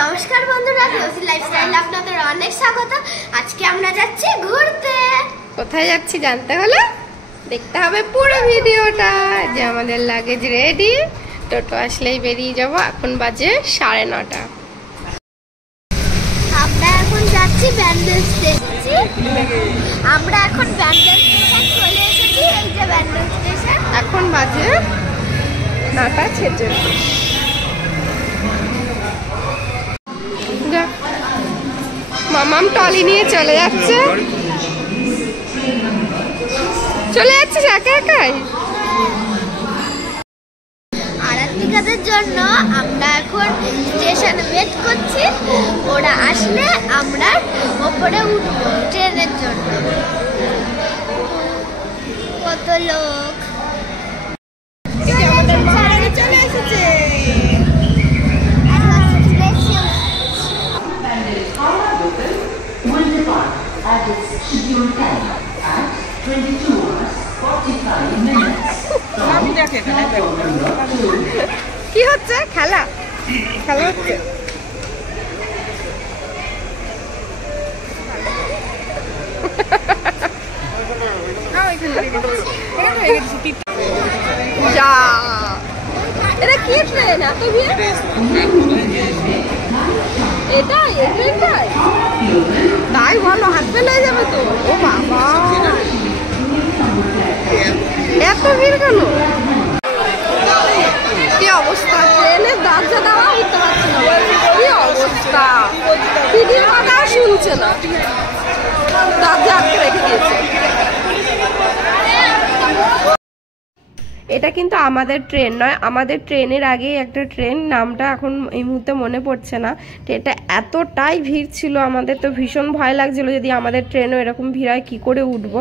নমস্কার বন্ধুরা, রোজি লাইফস্টাইল আপনাদের অনেক স্বাগত। আজকে আমরা যাচ্ছি ঘুরতে। কোথায় যাচ্ছি জানতে হলে দেখতে হবে পুরো ভিডিওটা। যে আমাদের লাগেজ রেডি, টোটো আসলেই বেরিয়ে যাব। এখন বাজে 9:30। আমরা এখন যাচ্ছি ব্যান্ডেল স্টেশন। আমরা এখন ব্যান্ডেল স্টেশন চলে এসেছি। এই যে ব্যান্ডেল স্টেশন। এখন বাজে 9:46। মামাম টলি নিয়ে চলে যাচ্ছে একা একাই। আরাত্মিকাদের জন্য আমরা এখন স্টেশনে ওয়েট করছি। ওরা আসলে আমরা ওপরে উঠবো ট্রেনের জন্য। কত লোক চলে এসেছে। কি হচ্ছে? খেলা হচ্ছে। যা, এটা কি ট্রেন? এত ভিড়? এটাই তাই ভালো, হাত ফেলে যাবে তো। ও বাবা, এত ভিড় কেন? কি অবস্থা, ট্রেনের দরজা দেওয়া উঠতে পারছে না। কি অবস্থা, ভিডিও কথা শুনছে না, দরজা আটকে রেখে দিয়েছে। এটা কিন্তু আমাদের ট্রেন নয়, আমাদের ট্রেনের আগে একটা ট্রেন, নামটা এখন এই মুহূর্তে মনে পড়ছে না। এটা এতটাই ভিড় ছিল, আমাদের তো ভীষণ ভয় লাগছিল যদি আমাদের ট্রেনও এরকম ভিড় হয় কী করে উঠবো।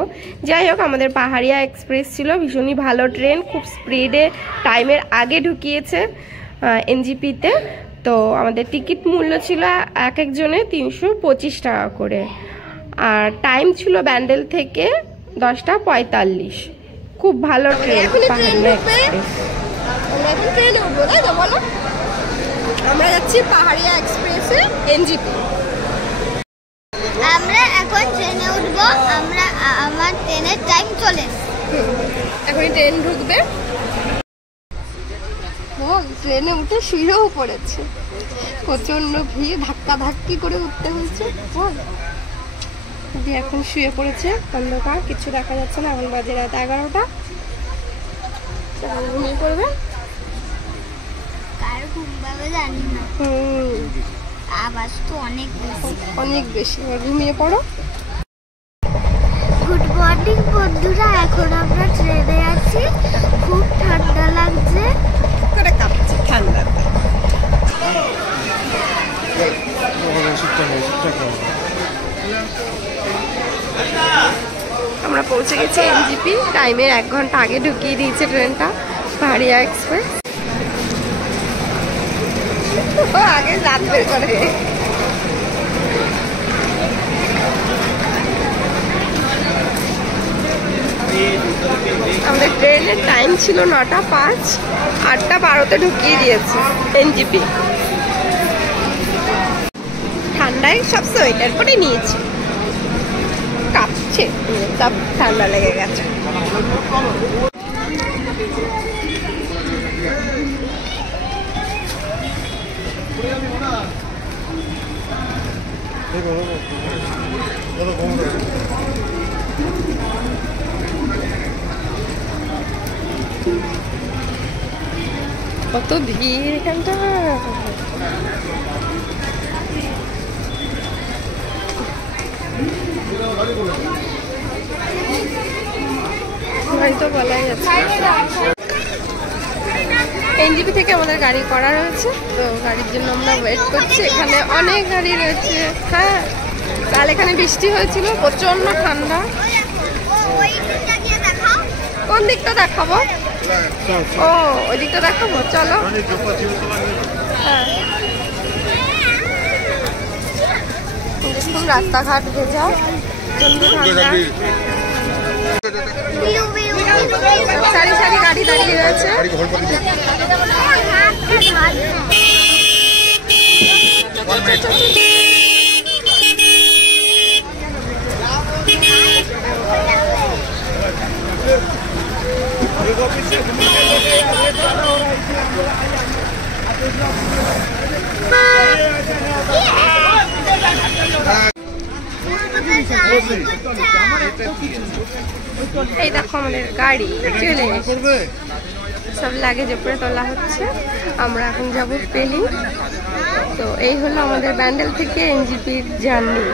যাই হোক, আমাদের পাহাড়িয়া এক্সপ্রেস ছিল, ভীষণই ভালো ট্রেন, খুব স্পিডে টাইমের আগে ঢুকিয়েছে এনজিপিতে। তো আমাদের টিকিট মূল্য ছিল এক একজনে 325 টাকা করে, আর টাইম ছিল ব্যান্ডেল থেকে 10:45। খুব ভালো ট্রেন। আমরা যাচ্ছি পাহাড়িয়া এক্সপ্রেসে এনজিপি। আমরা এখন ট্রেনে উঠবো। আমার ট্রেনের টাইম চলে এখন ট্রেন ঢুকবে। ট্রেনে উঠে শুয়েও পড়েছে, প্রচন্ড ভিড়, ধাক্কা ধাক্কি করে উঠতে হয়েছে। এখন শুয়ে পড়েছে, অন্ধকার, কিছু দেখা যাচ্ছে না। এখন বাজে রাত 11টা। ঘুমিয়ে পড়বে। কার ঘুম পাবে জানি না, আওয়াজ তো অনেক বেশি। ঘুমিয়ে পড়ো। গুড মর্নিং বন্ধুরা, এখন আমরা ট্রেনে আছি। খুব ঠান্ডা লাগছে, করে কাঁপছে ঠান্ডাতে। আমরা পৌঁছে গেছি এনজিপি। টাইমের 1 ঘন্টা আগে ঢুকিয়ে দিয়েছে ট্রেনটা, পাহাড়িয়া এক্সপ্রেস। আগে রাত বের করে। আমাদের ট্রেনের টাইম ছিল 9:05, 8:12-তে ঢুকিয়ে দিয়েছে এনজিপি। ঠান্ডায় সব সোয়েটার পরে নিয়েছি, কাঁপছে, সব ঠান্ডা লেগে গেছে। কত ভিড় এখানটা। হয়তো বলাই যাচ্ছে। এনজিপি থেকে আমাদের গাড়ি করা রয়েছে, তো গাড়ির জন্য আমরা ওয়েট করছি। এখানে অনেক গাড়ি রয়েছে। হ্যাঁ, কাল এখানে বৃষ্টি হয়েছিল, প্রচন্ড ঠান্ডা। কোন দিকটা দেখাবো? ও, ওই দিকটা দেখাবো, চলো। হ্যাঁ, রাস্তাঘাট ভেজা, প্রচন্ড ঠান্ডা। সারি সারি গাড়ি দাঁড়িয়ে রয়েছে। এই দেখো আমাদের গাড়ি চলে এসেছে, সব লাগেজ উপরে তোলা হচ্ছে। আমরা এখন যাবো পেলিং। তো এই হলো আমাদের ব্যান্ডেল থেকে এনজিপির জার্নি।